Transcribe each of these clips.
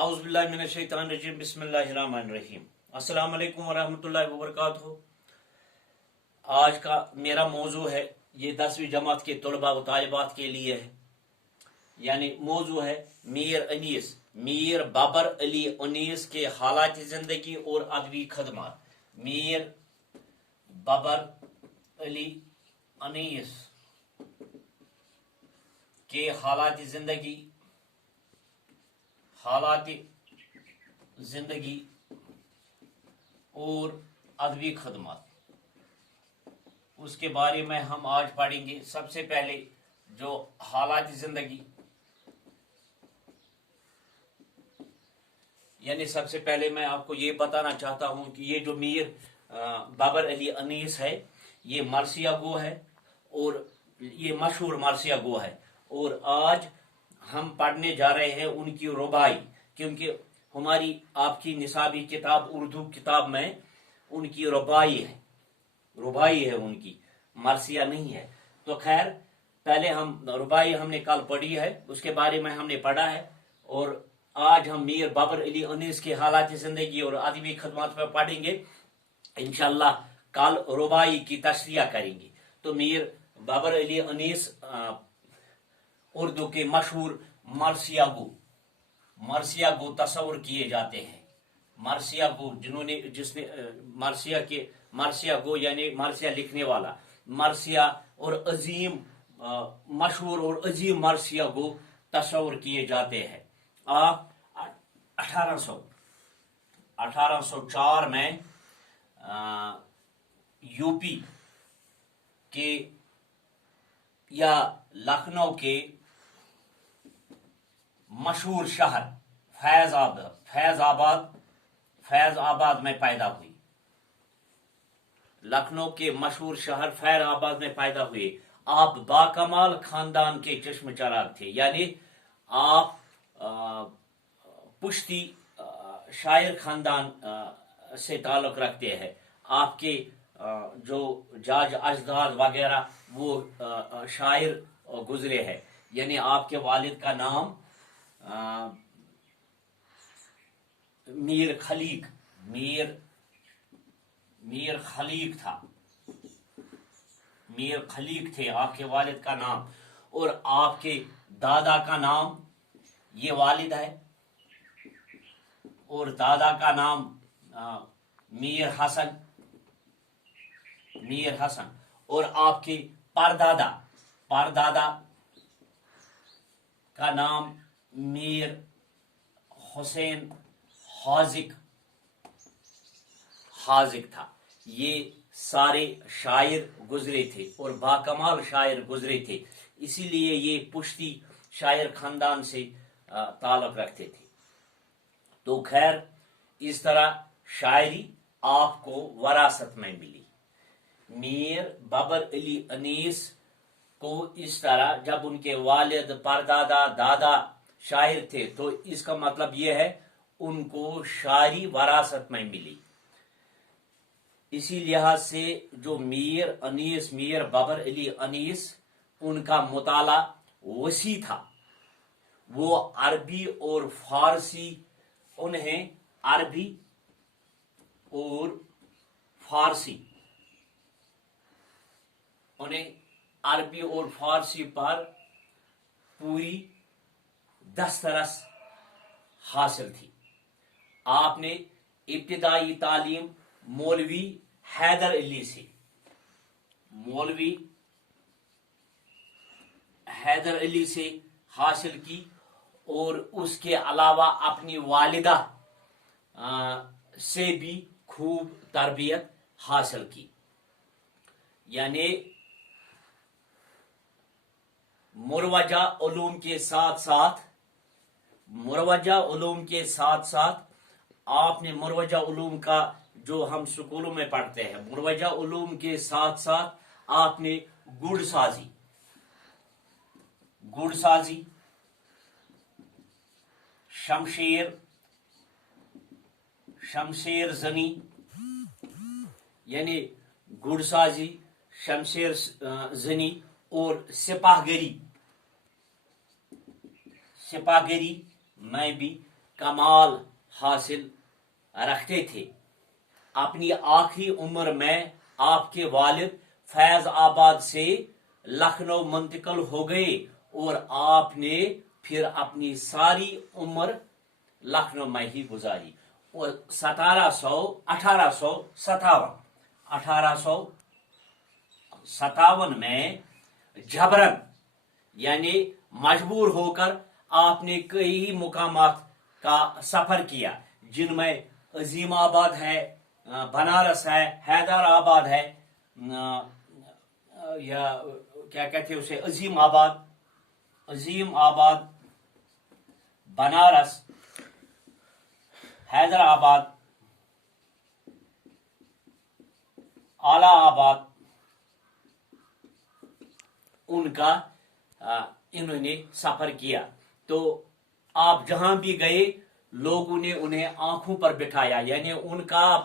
औज़ुबिल्लाहिमिनश्शैतानिर्रजीम बिस्मिल्लाहिर्रहमानिर्रहीम। अस्सलाम वालेकुम वरहमतुल्लाहि वबरकातुहू। आज का मेरा मौजू है, ये 10वीं जमात के तलबा व तालिबात के लिए है। यानी मौजू है मीर बाबर अली उनीस के हालात ज़िंदगी और अदबी खदमात। मीर बाबर अली उनीस के हालात ज़िंदगी और अदबी खदमात, उसके बारे में हम आज पढ़ेंगे। सबसे पहले जो हालात ज़िंदगी, यानी सबसे पहले मैं आपको ये बताना चाहता हूँ कि ये जो मीर बाबर अली उनीस है, ये मरसिया गो है और ये मशहूर मरसिया गो है। और आज हम पढ़ने जा रहे हैं उनकी रुबाई, क्योंकि हमारी आपकी निसाबी किताब उर्दू किताब में उनकी रुबाई है उनकी, मरसिया नहीं है। तो खैर, पहले हम रुबाई हमने कल पढ़ी है, उसके बारे में हमने पढ़ा है। और आज हम मीर बाबर अली उनीस के हालात ज़िंदगी और अदबी खदमात पर पढ़ेंगे। इंशाअल्लाह कल रुबाई की तशरीह करेंगे। तो मीर बाबर अली उनीस उर्दू के मशहूर मरसिया गो तस्वुर किए जाते हैं। मरसिया गो जिसने मरसिया गो यानी मरसिया लिखने वाला, मरसिया और अजीम मशहूर और अजीम मरसिया गो तस्वुर किए जाते हैं। आप 1804 में यूपी के या लखनऊ के मशहूर शहर फैज़ाबाद में पैदा हुई। लखनऊ के मशहूर शहर फैज़ाबाद में पैदा हुए। आप बाकमाल खानदान के चश्म चराग थे, यानी आप पुश्ती शायर खानदान से ताल्लुक रखते हैं। आपके जो जाज अजदाद वगैरह वो शायर गुजरे हैं। यानी आपके वालिद का नाम मीर खलीक था। मीर खलीक थे आपके वालिद का नाम। और आपके दादा का नाम, ये वालिद है, और दादा का नाम मीर हसन। और आपके परदादा का नाम मीर हुसैन हाजिक था। ये सारे शायर गुजरे थे और बाकमाल शायर गुजरे थे, इसीलिए ये पुश्ती शायर खानदान से ताल्लुक रखते थे। तो खैर, इस तरह शायरी आपको वरासत में मिली। मीर बाबर अली उनीस को इस तरह, जब उनके वालिद परदादा दादा शायर थे, तो इसका मतलब यह है उनको शायरी वरासत में मिली। इसी लिहाज से जो मीर बाबर अली उनीस, उनका मुताला वसी था। वो अरबी और फारसी, उन्हें अरबी और फारसी पर पूरी दस्तरस हासिल थी। आपने इब्तिदाई तालीम मौलवी हैदर अली से हासिल की, और उसके अलावा अपनी वालिदा से भी खूब तरबियत हासिल की। यानी मुरवजा उलूम के साथ साथ आपने मुरवजा उलूम का, जो हम स्कूलों में पढ़ते हैं, मुरवजा उलूम के साथ साथ आपने गुड़साजी, शमशेर जनी, यानी गुड़साजी, शमशेर जनी और सिपाहगरी में भी कमाल हासिल रखते थे। अपनी आखिरी उम्र में आपके वालिद फैज आबाद से लखनऊ मुंतकिल हो गए और आपने फिर अपनी सारी उम्र लखनऊ में ही गुजारी। और 1857 में जबरन यानी मजबूर होकर आपने कई मुकामात का सफर किया, जिनमें अजीमाबाद है, बनारस है, हैदराबाद है, या क्या कहते हैं उसे, अजीम आबाद, बनारस, हैदराबाद, आलाहाबाद, उनका इन्होंने सफर किया। तो आप जहां भी गए लोगों ने उन्हें आंखों पर बिठाया, यानी उनका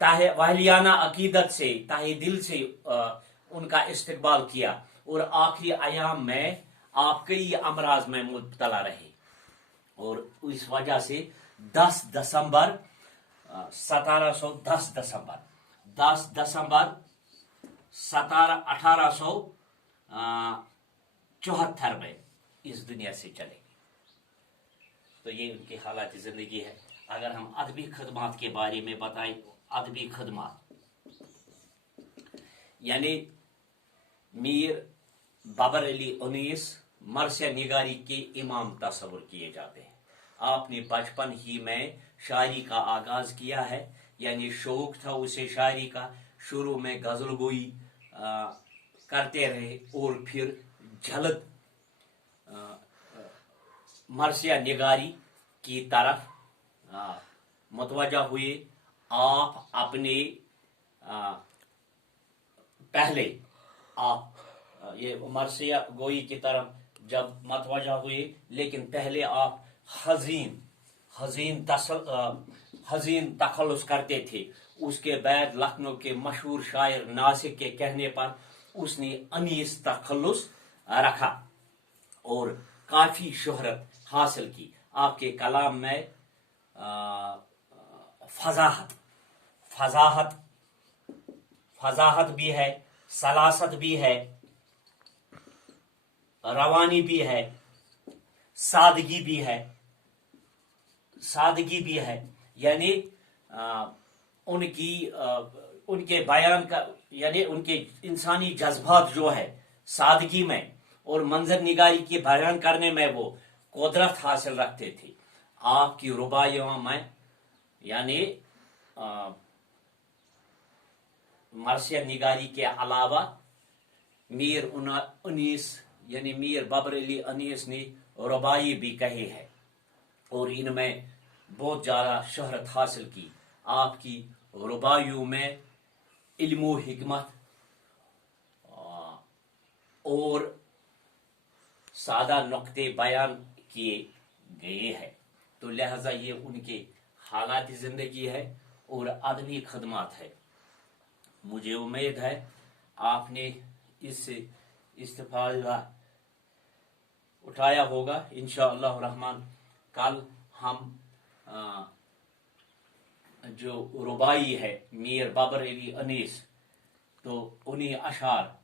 ताहे वाहलियाना अकीदत से, ताहे दिल से उनका इस्तकबाल किया। और आखिरी अयाम में आप कई अमराज में मुब्तला रहे, और इस वजह से 10 दिसंबर 1874 में इस दुनिया से चले गए। तो ये उनकी हालात जिंदगी है। अगर हम अदबी खदमात के बारे में बताएं, अदबी खदमात यानी मीर बाबर अली उनीस मरसिया निगारी के इमाम तस्वुर किए जाते हैं। आपने बचपन ही में शायरी का आगाज किया है, यानी शौक था उसे शायरी का। शुरू में गजल गोई करते रहे और फिर जल्द मरसिया निगारी की तरफ मुतवज्जा हुए। आप अपने पहले आप ये मरसिया गोई की तरफ जब मुतवज्जा हुए, लेकिन पहले आप हजीन तखल्लुस करते थे। उसके बाद लखनऊ के मशहूर शायर नासिक के कहने पर उसने अनीस तखल्लुस रखा और काफी शोहरत हासिल की। आपके कलाम में फजाहत भी है, सलासत भी है, रवानी भी है, सादगी भी है, यानी उनके बयान का, यानी उनके इंसानी जज्बात जो है सादगी में और मंजर निगारी की बयान करने में वो कुदरत हासिल रखते थे। आपकी रुबाइयों में यानी मरसिया निगारी के अलावा मीर बाबर अली उनीस ने रुबाई भी कहे हैं और इनमें बहुत ज्यादा शोहरत हासिल की। आपकी रुबाइयों में इल्म व हिकमत और सादा नुक्ते बयान किए गए हैं। तो लिहाजा ये उनके हालात जिंदगी है और अदबी खदमात है। मुझे उम्मीद है आपने इससे इस्तिफादा उठाया होगा। इंशाअल्लाह रहमान कल हम जो रुबाई है मीर बाबर अली उनीस, तो उन्हीं अशार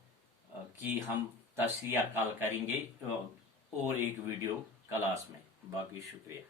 की हम तस्वीर कल करेंगे और एक वीडियो क्लास में। बाकी शुक्रिया।